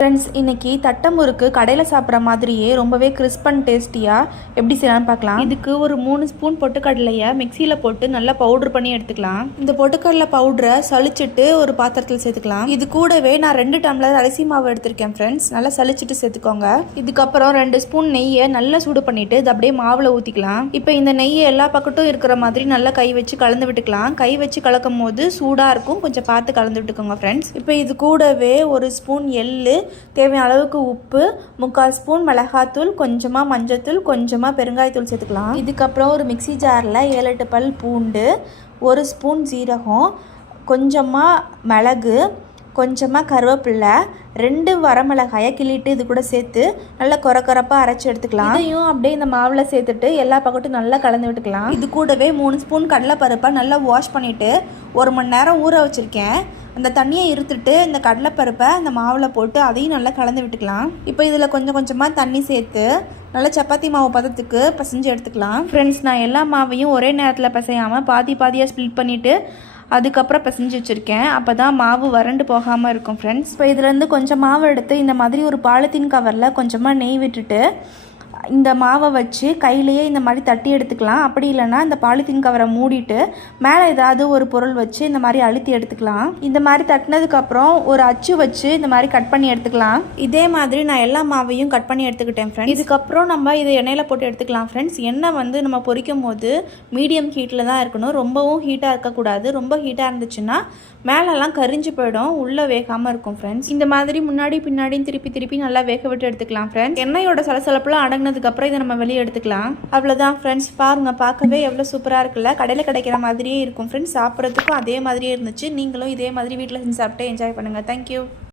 Friends, இன்றைக்கி தட்டை முறுக்கு கடையில் சாப்பிட்ற மாதிரியே ரொம்பவே கிறிஸ்ப் அண்ட் டேஸ்டியாக எப்படி செய்யலாம்னு பார்க்கலாம். இதுக்கு ஒரு 3 ஸ்பூன் பொட்டுக்கடலையை மிக்சியில் போட்டு நல்லா பவுட்ரு பண்ணி எடுத்துக்கலாம். இந்த பொட்டுக்கடலை பவுடரை சளிச்சிட்டு ஒரு பாத்திரத்தில் சேர்த்துக்கலாம். இது கூடவே நான் 2 டம்ளர் அரிசி மாவு எடுத்திருக்கேன் ஃப்ரெண்ட்ஸ். நல்லா சளிச்சிட்டு சேர்த்துக்கோங்க. இதுக்கப்புறம் 2 ஸ்பூன் நெய்யை நல்லா சூடு பண்ணிவிட்டு இது அப்படியே மாவில் ஊற்றிக்கலாம். இப்போ இந்த நெய்யை எல்லா பக்கட்டும் இருக்கிற மாதிரி நல்லா கை வச்சு கலந்து விட்டுக்கலாம். கை வச்சு கலக்கும் போது சூடாக இருக்கும், கொஞ்சம் பார்த்து கலந்து விட்டுக்கோங்க ஃப்ரெண்ட்ஸ். இப்போ இது கூடவே 1 ஸ்பூன் எள்ளு, தேவையான அளவுக்கு உப்பு, 3/4 ஸ்பூன் மிளகாத்தூள், கொஞ்சமாக மஞ்சத்தூள், கொஞ்சமாக பெருங்காயத்தூள் சேர்த்துக்கலாம். இதுக்கப்புறம் ஒரு மிக்சி ஜாரில் 7-8 பல் பூண்டு, 1 ஸ்பூன் ஜீரகம், கொஞ்சமாக மிளகு, கொஞ்சமாக கருவேப்பிலை, 2 வரமிளகாயை கிள்ளிட்டு இது கூட சேர்த்து நல்லா கொரப்பாக அரைச்சி எடுத்துக்கலாம். இதையும் அப்படியே இந்த மாவில் சேர்த்துட்டு எல்லா பக்கட்டும் நல்லா கலந்து விட்டுக்கலாம். இது கூடவே 3 ஸ்பூன் கடலைப்பருப்பை நல்லா வாஷ் பண்ணிவிட்டு 1 மணி நேரம் ஊற வச்சுருக்கேன். அந்த தண்ணியை இருத்துட்டு இந்த கடலைப்பருப்பை அந்த மாவில் போட்டு அதையும் நல்லா கலந்து விட்டுக்கலாம். இப்போ இதில் கொஞ்சம் கொஞ்சமாக தண்ணி சேர்த்து நல்லா சப்பாத்தி மாவு பதத்துக்கு பிசைஞ்சு எடுத்துக்கலாம். ஃப்ரெண்ட்ஸ், நான் எல்லா மாவையும் ஒரே நேரத்தில் பிசையாமல் பாதியாக ஸ்ப்ளிட் பண்ணிவிட்டு அதுக்கப்புறம் பிசைஞ்சு வச்சுருக்கேன். அப்போ தான் மாவு வறண்டு போகாமல் இருக்கும் ஃப்ரெண்ட்ஸ். இப்போ இதுலேருந்து கொஞ்சம் மாவு எடுத்து இந்த மாதிரி ஒரு பாலித்தீன் கவரில் கொஞ்சமாக நெய் விட்டுட்டு இந்த மாவை வச்சு கையிலேயே இந்த மாதிரி தட்டி எடுத்துக்கலாம். அப்படி இல்லைனா இந்த பாலித்தீன் கவரை மூடிட்டு மேலே ஏதாவது ஒரு பொருள் வச்சு இந்த மாதிரி அழுத்தி எடுத்துக்கலாம். இந்த மாதிரி தட்டினதுக்கப்புறம் ஒரு அச்சு வச்சு இந்த மாதிரி கட் பண்ணி எடுத்துக்கலாம். இதே மாதிரி நான் எல்லா மாவையும் கட் பண்ணி எடுத்துக்கிட்டேன் ஃப்ரெண்ட்ஸ். இதுக்கப்புறம் நம்ம இதை எண்ணெயில் போட்டு எடுத்துக்கலாம் ஃப்ரெண்ட்ஸ். எண்ணெய் வந்து நம்ம பொரிக்கும் போது மீடியம் ஹீட்டில் தான் இருக்கணும், ரொம்பவும் ஹீட்டாக இருக்கக்கூடாது. ரொம்ப ஹீட்டாக இருந்துச்சுன்னா மேலெல்லாம் கரிஞ்சு போயிடும், உள்ளே வேகாமல் இருக்கும் ஃப்ரெண்ட்ஸ். இந்த மாதிரி முன்னாடி பின்னாடியும் திருப்பி நல்லா வேக விட்டு எடுத்துக்கலாம் ஃப்ரெண்ட்ஸ். எண்ணெயோட சலசலப்புலாம் அடங்கினதுக்கப்புறம் இதை நம்ம வெளியே எடுத்துக்கலாம். அவ்வளோதான் ஃப்ரெண்ட்ஸ். பாருங்கள், பார்க்கவே எவ்வளோ சூப்பராக இருக்குல்ல. கடையில் கிடைக்கிற மாதிரியே இருக்கும் ஃப்ரெண்ட்ஸ். சாப்பிட்றதுக்கும் அதே மாதிரியே இருந்துச்சு. நீங்களும் இதே மாதிரி வீட்டில் செஞ்சு சாப்பிட்டு என்ஜாய் பண்ணுங்கள். தேங்க்யூ.